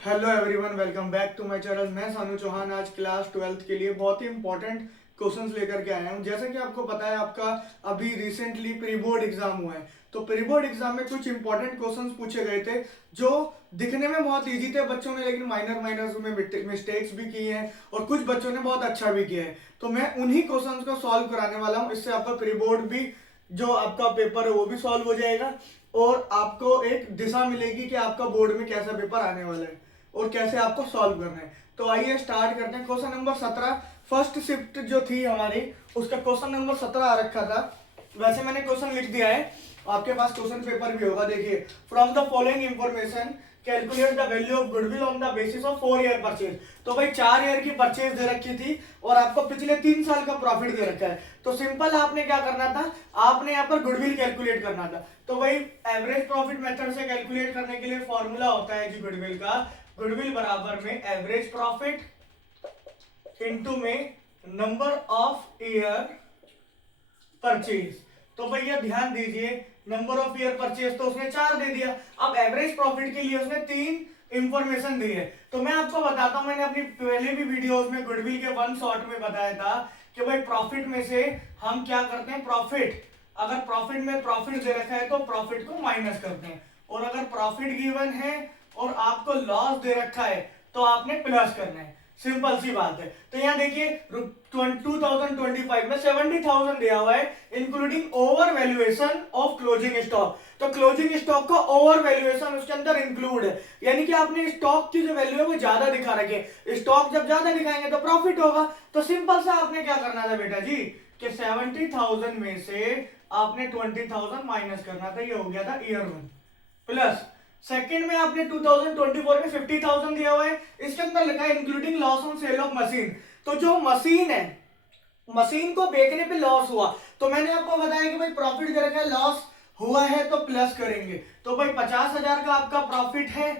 Hello everyone, welcome back to my channel. मैं सानू चौहान आज class 12th के लिए बहुत ही इंपॉर्टेंट क्वेश्चंस लेकर के आया हूं। जैसा कि आपको पता है, आपका अभी रिसेंटली प्री बोर्ड एग्जाम हुआ है। तो प्री बोर्ड एग्जाम में कुछ इंपॉर्टेंट क्वेश्चंस पूछे गए थे जो दिखने में बहुत इजी थे बच्चों ने, लेकिन माइनर माइनर में मिस्टेक्स भी की हैं और कुछ बच्चों ने बहुत अच्छा भी किया है। तो मैं उन्हीं क्वेश्चंस को सॉल्व कराने वाला हूँ। इससे आपका प्री बोर्ड भी, जो आपका पेपर है, वो भी सॉल्व हो जाएगा और आपको एक दिशा मिलेगी कि आपका बोर्ड में कैसा पेपर आने वाला है और कैसे आपको सॉल्व करना है। तो आइए स्टार्ट करते हैं। क्वेश्चन नंबर 17, फर्स्ट शिफ्ट जो थी हमारी, उसका क्वेश्चन नंबर 17 आ रखा था। वैसे मैंने क्वेश्चन लिख दिया है, आपके पास क्वेश्चन पेपर भी होगा। देखिए, from the following information calculate the value of goodwill on the basis of 4 year purchase. तो भाई 4 ईयर की परचेज दे रखी थी और आपको पिछले 3 साल का प्रॉफिट दे रखा है। तो सिंपल आपने क्या करना था, आपने यहाँ पर गुडविल कैलकुलेट करना था। तो भाई एवरेज प्रॉफिट मेथड से कैलकुलेट करने के लिए फॉर्मूला होता है जी गुडविल का। गुडविल बराबर में एवरेज प्रॉफिट इनटू में नंबर ऑफ ईयर परचेज। तो भैया ध्यान दीजिए, नंबर ऑफ ईयर परचेज तो उसने 4 दे दिया। अब एवरेज प्रॉफिट के लिए उसने 3 इंफॉर्मेशन दी है। तो मैं आपको बताता हूं, मैंने अपनी पहले भी वीडियोस में गुडविल के वन शॉट में बताया था कि भाई प्रॉफिट में से हम क्या करते हैं, प्रॉफिट, अगर प्रॉफिट में प्रॉफिट दे रखा है तो प्रॉफिट को माइनस करते हैं, और अगर प्रॉफिट गिवन है और आपको लॉस दे रखा है तो आपने प्लस करना है। सिंपल सी बात है। तो यहाँ देखिए 2025 में 70,000 दिया हुआ है including over valuation of closing stock. तो क्लोजिंग स्टॉक का ओवर वैल्यूएशन उसके अंदर इंक्लूड है, यानी कि आपने स्टॉक की जो वैल्यू है वो ज्यादा दिखा रखे। स्टॉक जब ज्यादा दिखाएंगे तो प्रॉफिट होगा। तो सिंपल सा आपने क्या करना था बेटा जी, कि 70,000 में से आपने 20,000 माइनस करना था। ये हो गया था ईयर 1। प्लस सेकंड में आपने 2024 में 50,000 दिया हुआ है, इसके अंदर लिखा है including loss on sale of machine. तो जो मशीन है, मशीन को बेचने पे लॉस हुआ, तो मैंने आपको बताया कि भाई प्रॉफिट दे रखा है, लॉस हुआ है तो प्लस करेंगे। तो भाई 50,000 का आपका प्रॉफिट है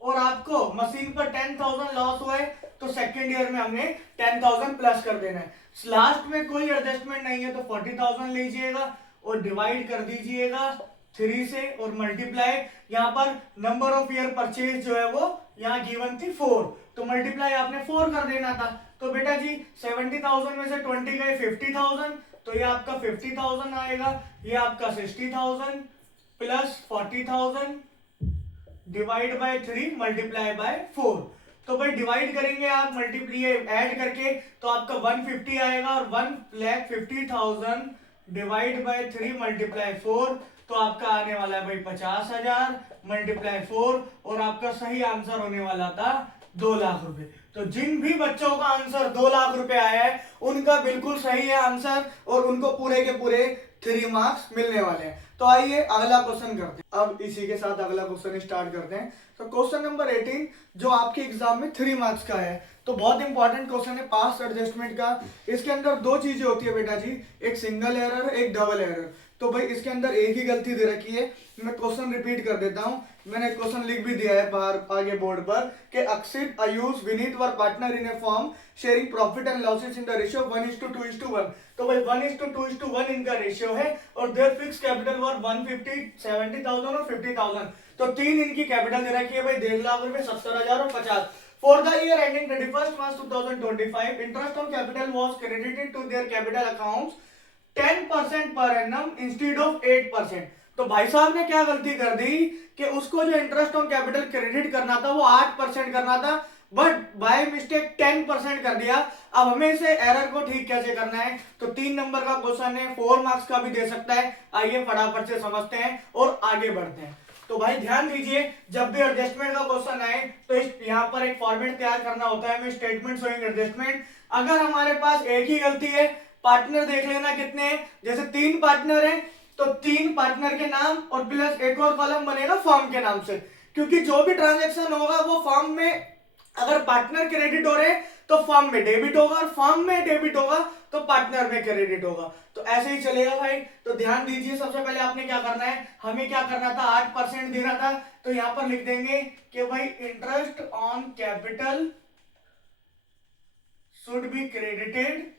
और आपको मशीन पर 10,000 लॉस हुआ है, तो सेकेंड ईयर में हमने 10,000 प्लस कर देना है। लास्ट में कोई एडजस्टमेंट नहीं है तो 40,000 लीजिएगा और डिवाइड कर दीजिएगा 3 से और मल्टीप्लाई, यहाँ पर नंबर ऑफ ईयर परचेज जो है वो यहाँ गिवन थी 4, तो मल्टीप्लाई आपने 4 कर देना था। तो बेटा जी 70,000 में से 20 गए 50,000, तो ये आपका 50,000 आएगा, ये आपका 60,000 plus 40,000 divide by 3 multiply by 4। तो भाई डिवाइड करेंगे आप मल्टीप्लाई ऐड करके तो आपका 150 आएगा और 1,50,000 डिवाइड बाय 3 मल्टीप्लाई 4, तो आपका आने वाला है भाई 50,000 मल्टीप्लाई 4, और आपका सही आंसर होने वाला था 2 लाख रुपए। तो जिन भी बच्चों का आंसर 2 लाख रुपए आया है उनका बिल्कुल सही है आंसर और उनको पूरे के पूरे 3 मार्क्स मिलने वाले हैं। तो आइए अगला क्वेश्चन करते हैं। अब इसी के साथ अगला क्वेश्चन स्टार्ट करते हैं। तो क्वेश्चन नंबर 18 जो आपके एग्जाम में 3 मार्क्स का है, तो बहुत इंपॉर्टेंट क्वेश्चन है पास्ट एडजस्टमेंट का। इसके अंदर 2 चीजें होती है बेटा जी, एक सिंगल एरर, एक डबल एरर। तो भाई इसके अंदर एक ही गलती दे रखी है। मैं क्वेश्चन रिपीट कर देता हूं, मैंने क्वेश्चन लिख भी दिया है बाहर आगे बोर्ड पर कि Akshit, Ayush, Vineet were partner in a firm sharing profit and losses in the ratio 1:2:1। तो भाई 1:2:1 इनका रेशियो है और देयर फिक्स कैपिटल वर 150, 70,000 और 50,000। तो 3 इनकी कैपिटल दे रखी है भाई, 1.5 लाख रुपए, 70,000 और 50। For the year ending 31st March 2025 interest on capital was credited to their capital accounts 10% पर एनम इंस्टेड ऑफ 8%। तो भाई साहब ने क्या गलती कर दी कि उसको जो इंटरेस्ट ऑन कैपिटल क्रेडिट करना था वो 8% करना था, बट बाय मिस्टेक 10% कर दिया। अब हमें इसे एरर को ठीक कैसे करना है, तो 3 नंबर का क्वेश्चन है, 4 मार्क्स का भी दे सकता है। आइए फटाफट से समझते हैं और आगे बढ़ते हैं। तो भाई ध्यान दीजिए, जब भी एडजस्टमेंट का क्वेश्चन आए तो इस यहाँ पर एक फॉर्मेट तैयार करना होता है, में स्टेटमेंट शोइंग एडजस्टमेंट। अगर हमारे पास एक ही गलती है, पार्टनर देख लेना कितने हैं, जैसे 3 पार्टनर हैं तो 3 पार्टनर के नाम और प्लस एक और कॉलम बनेगा फर्म के नाम से, क्योंकि जो भी ट्रांजैक्शन होगा वो फर्म में, अगर पार्टनर क्रेडिट हो रहे तो फर्म में डेबिट होगा और फर्म में डेबिट होगा तो पार्टनर में क्रेडिट होगा। तो ऐसे ही चलेगा भाई। तो ध्यान दीजिए, सबसे पहले आपने क्या करना है, हमें क्या करना था, 8% देना था, तो यहां पर लिख देंगे कि भाई interest on capital should be credited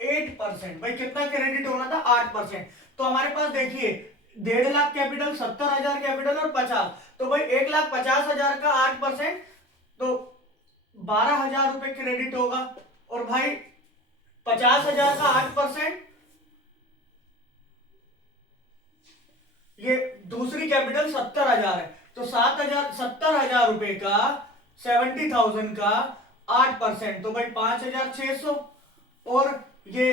8%। भाई कितना क्रेडिट होना था, 8%। तो हमारे पास देखिए 1.5 लाख कैपिटल, 70,000 कैपिटल और 50, तो भाई 1,50,000 का 8%, तो 12,000 रुपए क्रेडिट होगा। और भाई 50,000 का 8%, ये दूसरी कैपिटल 70,000 है, तो 70,000 रुपए का 70,000 का 8%, तो भाई 5,600। और ये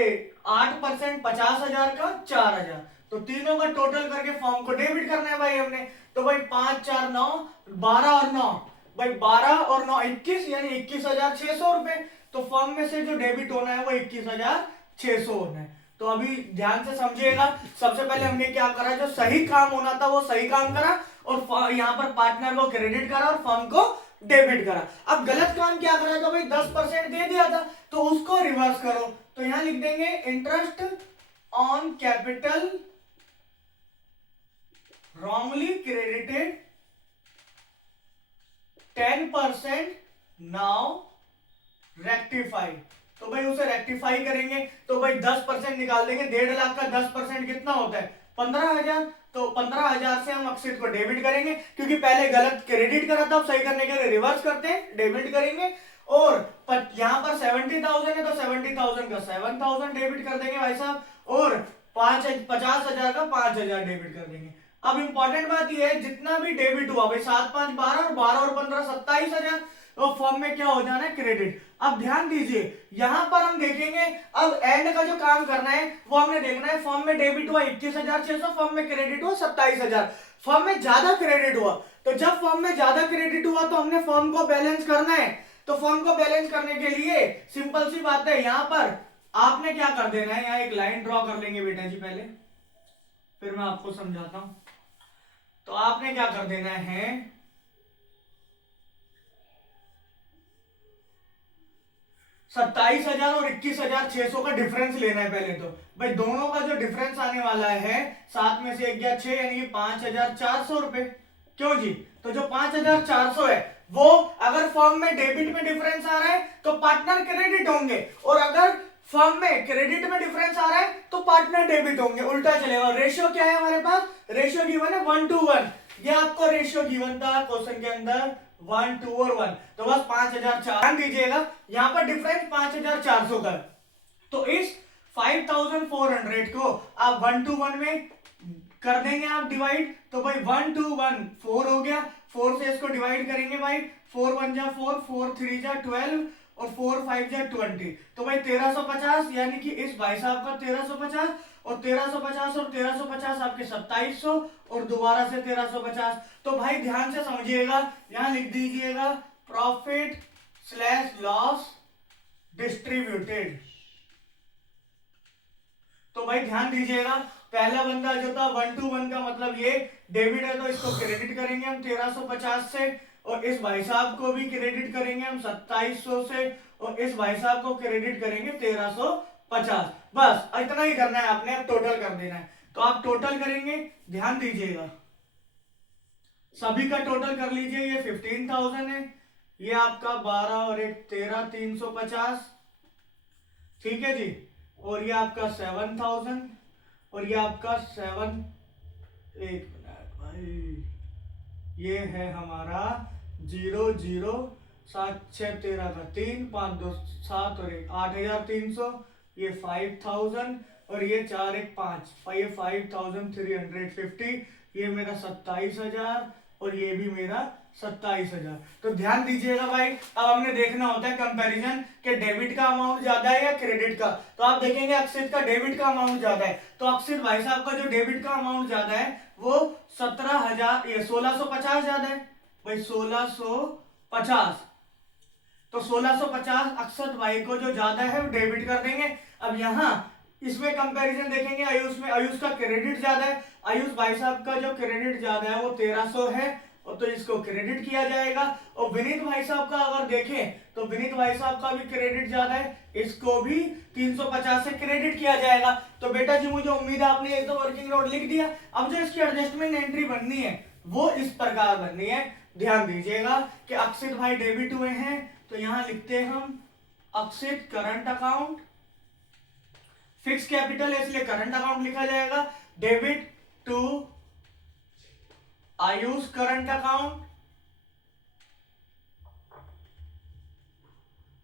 8% 50,000 का 4,000, तो तीनों का टोटल करके फॉर्म को डेबिट करना है भाई हमने। तो भाई 5 4 9, 12 और 9, भाई 12 और 9 21, यानी 21,600 रुपए। तो फॉर्म में से जो डेबिट होना है वो 21,600 होना है। तो अभी ध्यान से समझिएगा, सबसे पहले हमने क्या करा, जो सही काम होना था वो सही काम करा, और यहाँ पर पार्टनर को क्रेडिट करा और फर्म को डेबिट करा। अब गलत काम क्या करा था भाई, 10% दे दिया था, तो उसको रिवर्स करो। तो यहां लिख देंगे interest on capital wrongly credited 10%, now rectify. तो भाई उसे रेक्टिफाई करेंगे, तो भाई 10% निकाल देंगे, 1.5 लाख का 10% कितना होता है, 15,000। तो 15,000 से हम अक्षित को डेबिट करेंगे, क्योंकि पहले गलत क्रेडिट करा था, अब सही करने के लिए रिवर्स करते हैं, डेबिट करेंगे। और यहां पर 70,000 है, तो 70,000 का 7,000 डेबिट कर देंगे भाई साहब, और 50,000 का 5,000 डेबिट कर देंगे। अब इंपॉर्टेंट बात यह है, जितना भी डेबिट हुआ भाई 7 5 12 और 12 और 15 27,000, तो फॉर्म में क्या हो जाना है, क्रेडिट। अब ध्यान दीजिए, यहां पर हम देखेंगे, अब एंड का जो काम करना है वो हमने देखना है। फॉर्म में डेबिट हुआ 21,600, फॉर्म में क्रेडिट हुआ 27,000, फॉर्म में ज्यादा क्रेडिट हुआ। तो जब फॉर्म में ज्यादा क्रेडिट हुआ तो हमने फॉर्म को बैलेंस करना है। तो फॉर्म को बैलेंस करने के लिए सिंपल सी बात है, यहां पर आपने क्या कर देना है, यहां एक लाइन ड्रॉ कर लेंगे बेटा जी पहले, फिर मैं आपको समझाता हूं। तो आपने क्या कर देना है, 27,000 और 21,600 का डिफरेंस लेना है पहले। तो भाई दोनों का जो डिफरेंस आने वाला है, 7 में से 1 गया 6, यानी कि 5,400 रुपए। क्यों जी, तो जो 5,400 है वो अगर फर्म में डेबिट में डिफरेंस आ रहा है तो पार्टनर क्रेडिट होंगे, और अगर फर्म में क्रेडिट में डिफरेंस आ रहा है तो पार्टनर डेबिट होंगे, उल्टा चलेगा। रेशियो क्या है हमारे पास, रेशियो गिवन है 1:1, ये आपको रेशियो गिवन था क्वेश्चन के अंदर 1 2 और 1, तो बस 5,400। ध्यान दीजिएगा यहां पर डिफरेंस 5,400 का, तो इस 5,400 को आप 1:1 में कर देंगे आप डिवाइड। तो भाई 1 2 1 4 हो गया, 4 से इसको डिवाइड करेंगे भाई, 4 1 जा 4, 4 3 जा 12 और 4 5 जा 20, तो भाई 1350, यानी कि इस भाई साहब का 1350, और 1350 और 1350 आपके 2700, और दोबारा से 1350। तो भाई ध्यान से समझिएगा, यहां लिख दीजिएगा प्रॉफिट स्लैश लॉस डिस्ट्रीब्यूटेड। तो भाई ध्यान दीजिएगा, पहला बंदा जो था 1:1 का मतलब ये डेबिट है, तो इसको क्रेडिट करेंगे हम 1350 से, और इस भाई साहब को भी क्रेडिट करेंगे हम 2700 से, और इस भाई साहब को क्रेडिट करेंगे 1350। बस इतना ही करना है आपने, अब टोटल कर देना है। तो आप टोटल करेंगे, ध्यान दीजिएगा सभी का टोटल कर लीजिए, ये 15,000 है, ये आपका 12 और 1 13 350, ठीक है जी, और ये आपका 7,000, और ये आपका 7, एक मिनट भाई, ये है हमारा 0 0 7 6 13 का 3 5 2 7 और 1 8,300, ये 5,000, और ये 4 1 5, ये 5,350, ये मेरा 27,000, और ये भी मेरा 27,000। तो ध्यान दीजिएगा भाई, अब हमने देखना होता है कंपैरिजन कि डेबिट का अमाउंट ज्यादा है या क्रेडिट का। तो आप देखेंगे अक्षित का डेबिट का अमाउंट ज्यादा है, तो अक्षित भाई साहब का जो डेबिट का अमाउंट ज्यादा है वो 17,000, ये 1,650 ज्यादा है भाई, 1,650, तो 1,650 अक्षत भाई को जो ज्यादा है वो डेबिट कर देंगे। अब यहाँ इसमें कंपैरिजन देखेंगे, आयुष में, आयुष का क्रेडिट ज्यादा है, आयुष भाई साहब का जो क्रेडिट ज्यादा है वो 1,300 है, और तो इसको क्रेडिट किया जाएगा। और विनीत भाई साहब का अगर देखें तो विनीत भाई साहब का भी क्रेडिट ज्यादा है, इसको भी 350 से क्रेडिट किया जाएगा। तो बेटा जी मुझे उम्मीद है आपने एक तो वर्किंग नोट लिख दिया। अब जो इसकी एडजस्टमेंट एंट्री बननी है वो इस प्रकार बननी है, ध्यान दीजिएगा कि अक्षित भाई डेबिट हुए हैं, तो यहां लिखते हैं हम Akshit current account, fix capital है इसलिए करंट अकाउंट लिखा जाएगा, debit to Ayush current account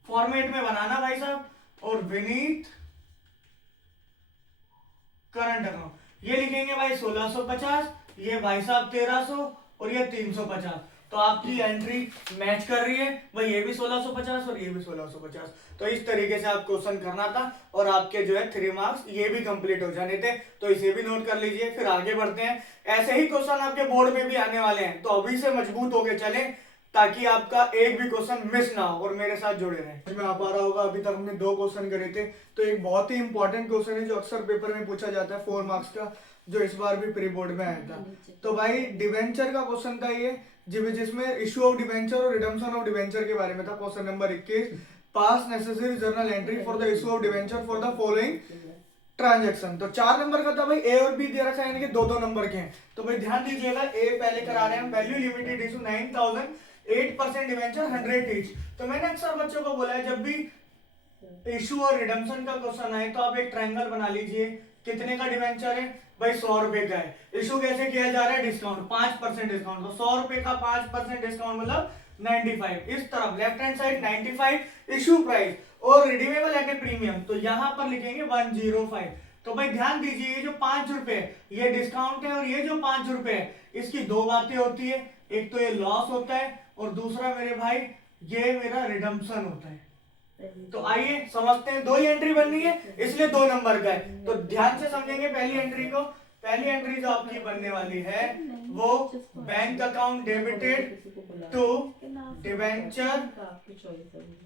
format में बनाना भाई साहब, और विनीत करंट अकाउंट ये लिखेंगे भाई 1650, ये भाई साहब 1300 और ये 350। तो आपकी एंट्री मैच कर रही है भाई, ये भी 1650 और ये भी 1650। तो इस तरीके से आप क्वेश्चन करना था और आपके जो है 3 मार्क्स ये भी कंप्लीट हो जाने थे। तो इसे भी नोट कर लीजिए, फिर आगे बढ़ते हैं। ऐसे ही क्वेश्चन आपके बोर्ड में भी आने वाले हैं, तो अभी से मजबूत होके चले ताकि आपका एक भी क्वेश्चन मिस ना हो और मेरे साथ जुड़े रहें। में आ पा रहा होगा, अभी तक हमने 2 क्वेश्चन करे थे। तो एक बहुत ही इंपॉर्टेंट क्वेश्चन है जो अक्सर पेपर में पूछा जाता है 4 मार्क्स का, जो इस बार भी प्री बोर्ड में आया था। तो भाई डिवेंचर का क्वेश्चन था ये, जिसमें इशू ऑफ डिवेंचर और रिडम्पशन ऑफ डिवेंचर के बारे में था। Question number 21, pass necessary journal entry for the issue of debenture for the following transaction. तो 4 नंबर का था भाई, ए और बी दे रखा है, यानी कि 2-2 नंबर के हैं। तो भाई ध्यान दीजिएगा, ए पहले करा रहे हैं हम, value limited issue 9000, 8% debenture 100 each. तो मैंने अक्सर बच्चों को बोला है जब भी इशू और रिडम्पशन का क्वेश्चन आए तो आप एक ट्रायंगल बना लीजिए। कितने का डिवेंचर है भाई, 100 रुपए का है। इशू कैसे किया जा रहा है, डिस्काउंट 5% डिस्काउंट, तो 100 रुपए का 5% डिस्काउंट मतलब 95। इस तरफ left hand side 95 issue price और रिडीमेबल एट ए प्रीमियम, तो यहां पर लिखेंगे 105। तो भाई ध्यान दीजिए, ये जो 5 रुपए ये डिस्काउंट है और ये जो 5 रुपए है, इसकी 2 बातें होती है। एक तो ये लॉस होता है और दूसरा मेरे भाई ये मेरा रिडम्पशन होता है। तो आइए समझते हैं, 2 ही एंट्री बननी है इसलिए 2 नंबर का है। तो ध्यान से समझेंगे पहली एंट्री को। पहली एंट्री जो आपकी बनने वाली है वो bank account debited to debenture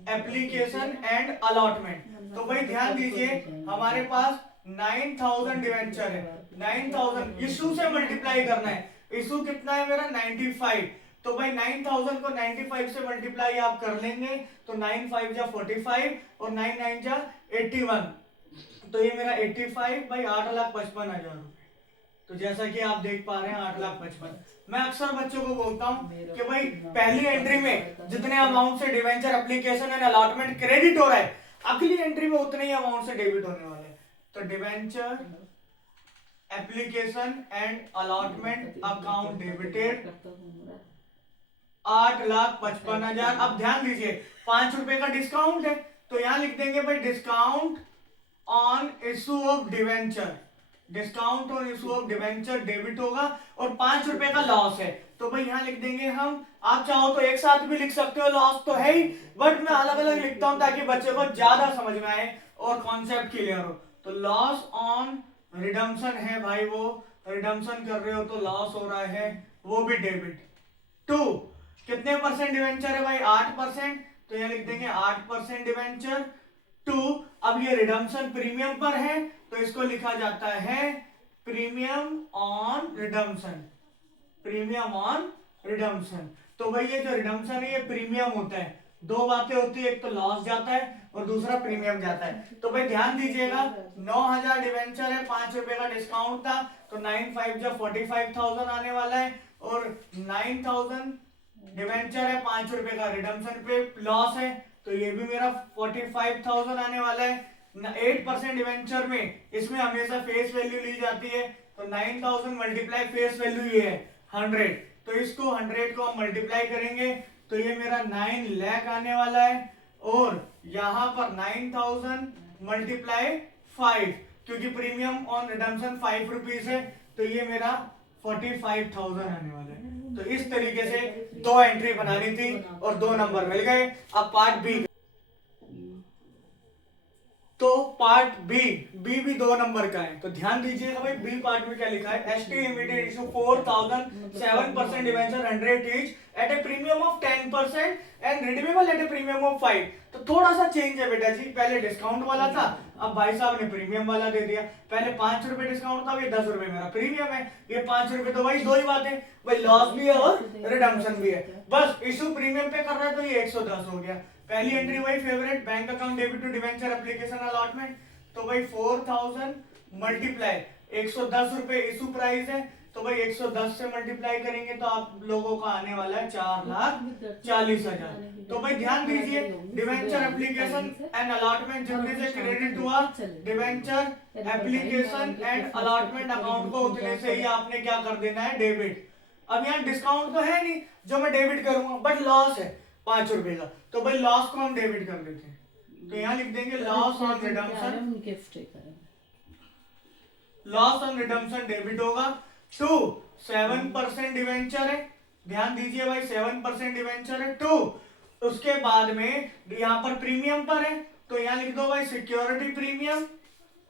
application and allotment. तो भाई ध्यान दीजिए, हमारे पास 9000 डिवेंचर है, 9000 इशू से मल्टीप्लाई करना है। इशू कितना है मेरा 95, तो भाई 9000 को 95 से मल्टीप्लाई आप कर लेंगे तो 9 5 जा 45 और 9 9 जा 81। तो ये मेरा 85 भाई 8,55,000 रुपए। तो जैसा कि आप देख पा रहे हैं 8,55,000। मैं अक्सर बच्चों को बोलता हूं कि भाई पहली एंट्री में जितने अमाउंट से debenture application and allotment credit हो रहा है, अगली एंट्री में उतने ही अमाउंट से डेबिट होने वाले हैं। तो debenture application and allotment account debited 8,55,000। अब ध्यान दीजिए 5 रुपए का डिस्काउंट है, तो यहां लिख देंगे भाई discount on issue of debenture. Discount on issue of debenture debit होगा और 5 रुपए का लॉस है, तो भाई यहां लिख देंगे हम। आप चाहो तो एक साथ भी लिख सकते हो, लॉस तो है ही, बट मैं अलग अलग लिखता हूं ताकि बच्चे को ज्यादा समझ में आए और कॉन्सेप्ट क्लियर हो। तो लॉस ऑन रिडम्पशन है भाई, वो रिडम्पशन कर रहे हो तो लॉस हो रहा है, वो भी डेबिट। 2 कितने परसेंट डिवेंचर है भाई, 8%, तो यहां लिख देंगे 8% डिवेंचर टू। अब ये रिडम्पशन प्रीमियम पर है तो इसको लिखा जाता है premium on redemption, premium on redemption. तो भाई ये जो रिडम्पशन है ये प्रीमियम होता है। 2 बातें होती है, एक तो लॉस जाता है और दूसरा प्रीमियम जाता है। तो भाई ध्यान दीजिएगा, 9000 डिवेंचर है, 5 रुपए का डिस्काउंट था, तो 9 5 जा 45,000 आने वाला है, और 9000 डिवेंचर है, 5 रुपए का रिडम्पशन पे लॉस है, तो ये भी मेरा 45,000 आने वाला है। 8% डिवेंचर में इसमें हमेशा फेस वैल्यू ली जाती है, तो 9000 मल्टीप्लाई फेस वैल्यू ये है 100, तो इसको 100 को हम मल्टीप्लाई करेंगे तो ये मेरा 9 लाख आने वाला है, और यहां पर 9000 मल्टीप्लाई 5, क्योंकि प्रीमियम ऑन रिडम्पशन 5 रुपीज है, तो ये मेरा 45,000 आने वाला है। तो इस तरीके से 2 एंट्री बनानी थी और 2 नंबर मिल गए। अब पार्ट बी, तो पार्ट बी भी 2 नंबर का है। तो ध्यान दीजिएगा भाई, बी पार्ट में क्या लिखा है, ST immediate issue 4,000 7% debenture 100 each eight A premium of 10% and redeemable eight A premium of 5। तो थोड़ा सा चेंज है बेटा जी, पहले डिस्काउंट वाला था, अब भाई साहब ने प्रीमियम वाला दे दिया। पहले 5 रुपए डिस्काउंट था, ये 10 रुपए मेरा प्रीमियम है। ये 5 रुपए तो भाई 2 ही बात है भाई, लॉस भी है और रिडम्पशन भी है। बस इशू प्रीमियम पे कर रहा है तो ये 110 हो गया। पहली एंट्री वही favourite, bank account debit to debenture application allotment, तो भाई 4000 मल्टीप्लाई 110 रुपए इशू प्राइस है, तो भाई 110 से मल्टीप्लाई करेंगे तो आप लोगों का आने वाला है 4,40,000। तो भाई ध्यान दीजिए, डिवेंचर एप्लीकेशन एंड अलॉटमेंट जितने से क्रेडिट हुआ debenture application and allotment account को उतने से ही आपने क्या कर देना है, डेबिट। अब यहाँ डिस्काउंट तो है नहीं जो मैं डेबिट करूंगा, बट लॉस है 5 रुपए का, तो भाई लॉस को हम डेबिट कर देते हैं। तो यहाँ लिख देंगे loss on redemption, loss on redemption debit होगा टू 7% डिवेंचर है, ध्यान दीजिए भाई 7% डिवेंचर है टू, उसके बाद में यहाँ पर प्रीमियम पर है तो यहाँ लिख दो भाई सिक्योरिटी प्रीमियम,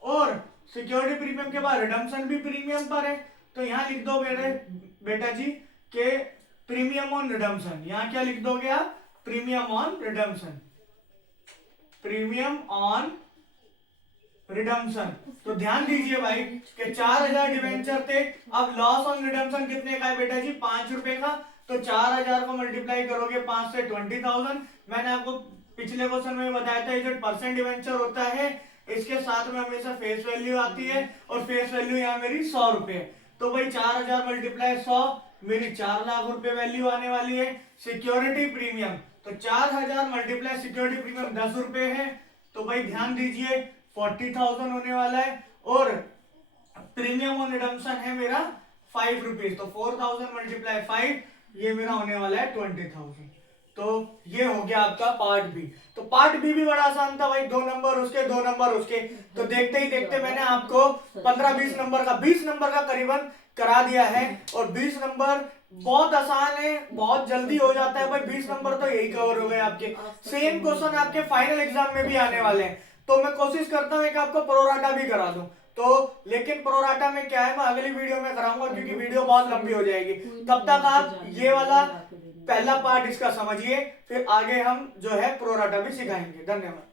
और सिक्योरिटी प्रीमियम के बाद रिडम्पशन भी प्रीमियम पर है तो यहाँ लिख दो बेटा जी के प्रीमियम ऑन रिडम्पशन, यहाँ क्या लिख दोगे आप, premium on redemption, premium on redemption. तो ध्यान दीजिए भाई कि 4000 डिवेंचर थे, अब लॉस ऑन रिडम्पशन कितने का है बेटा जी, 5 रुपए का, तो 4000 को मल्टीप्लाई करोगे 5 से 20,000। मैंने आपको पिछले क्वेश्चन में बताया था जो परसेंट डिवेंचर होता है इसके साथ में हमेशा फेस वैल्यू आती है, और फेस वैल्यू यहाँ मेरी 100 रुपए है, तो भाई 4000 मल्टीप्लाई 100 मेरी 4 लाख रुपए वैल्यू आने वाली है। सिक्योरिटी प्रीमियम, तो 4000 मल्टीप्लाई सिक्योरिटी प्रीमियम 10 रुपए है, तो भाई ध्यान दीजिए 40,000 होने वाला है, और प्रीमियम ऑन रिडम्पशन है मेरा 5 रुपीज, तो 4000 मल्टीप्लाई 5 ये मेरा होने वाला है 20,000। तो ये हो गया आपका पार्ट बी। तो पार्ट बी भी बड़ा आसान था भाई, 2 नंबर उसके 2 नंबर उसके, तो देखते ही देखते मैंने आपको 15-20 नंबर का 20 नंबर का करीबन करा दिया है, और 20 नंबर बहुत आसान है, बहुत जल्दी हो जाता है भाई, 20 नंबर तो यही कवर हो गए आपके। सेम क्वेश्चन आपके फाइनल एग्जाम में भी आने वाले हैं, तो मैं कोशिश करता हूँ कि आपको प्रोराटा भी करा दूं, तो लेकिन प्रोराटा में क्या है मैं अगली वीडियो में कराऊंगा क्योंकि वीडियो बहुत लंबी हो जाएगी। तब तक आप ये वाला पहला पार्ट इसका समझिए, फिर आगे हम जो है प्रोराटा भी सिखाएंगे। धन्यवाद।